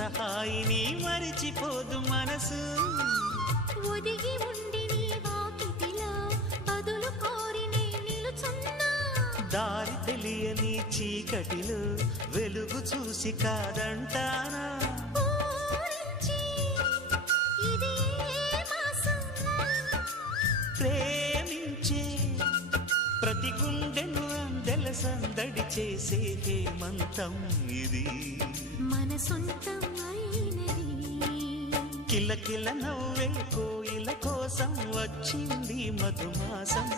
హాయిని మరిచిపోదు మనసు. ఒదిగి ఉండి నీ వాకిటిలో బదులు కోరి నే నిలుచున్నా. దారి తెలియని చీకటిలో వెలుగు చూసి కాదంటానా. ప్రేమించే ప్రతి గుండెను అందెల సందడి చేసే హేమంతం ఇది. మన సొంతం అయినది. కిలకిల నవ్వే కోయిల కోసం వచ్చింది మధుమాసం.